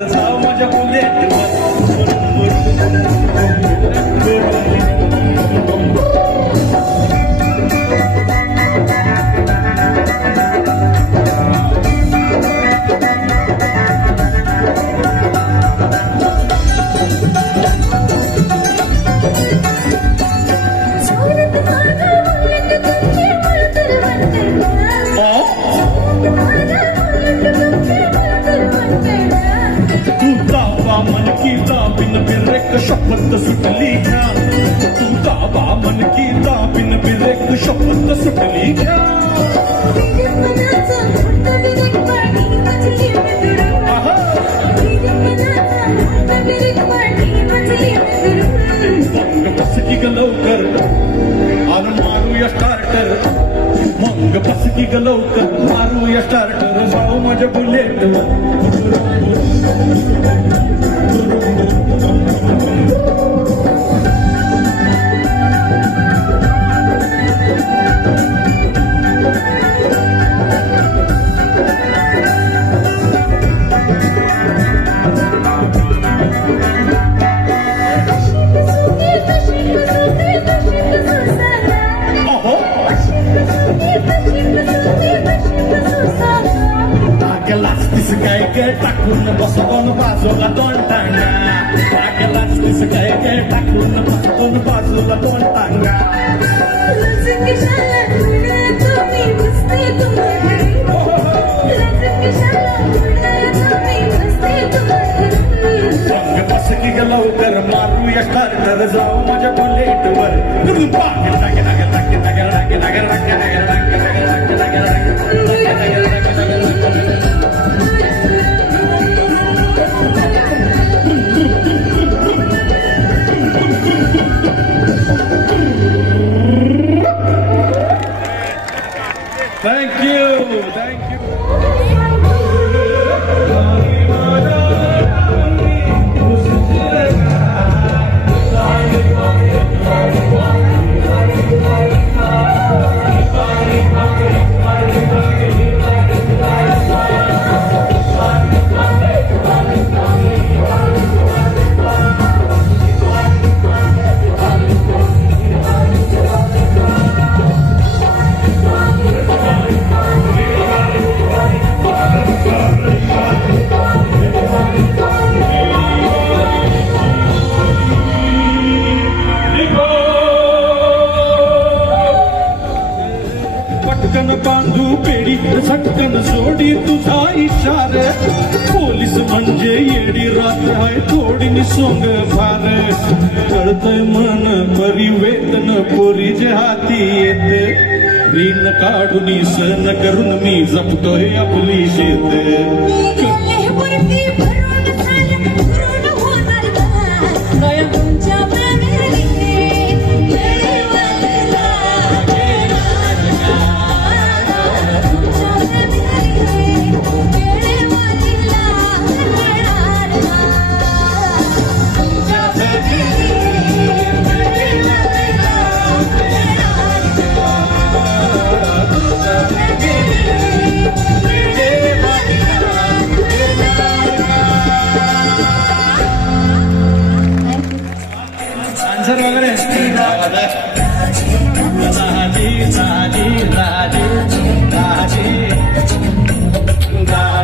माझ्या बुलेटवर मन की दाबिन बिरेक शपथ सुटली घ्या तू दाबा मन की दाबिन बिरेक शपथ सुटली घ्या मग बस की ग लवकर आणि मारूया स्टार्टर मग बस की ग लवकर मारूया स्टार्टर जाऊ माझ्या बुलेटवर टाकून बसवून बाजूला दोन टांगा बागेलाच दिस काय टाकून बसवून बाजूला दोन टांगा मग बस की ग लवकर मारूया स्टार्टर जाऊ माझ्या बुलेटवर Thank you, thank you. पटकन बांधू पेडी झटकन सोडी तुझा इशार पोलीस म्हणजे येडी रात्र आहे थोडी निसोंग फार कळतय मन परी वेतन पोरीचे हाती येते ऋण काढून सण करून मी जपतोय आपली शेत आन्सर वगैरे राजी राजी राजी राजी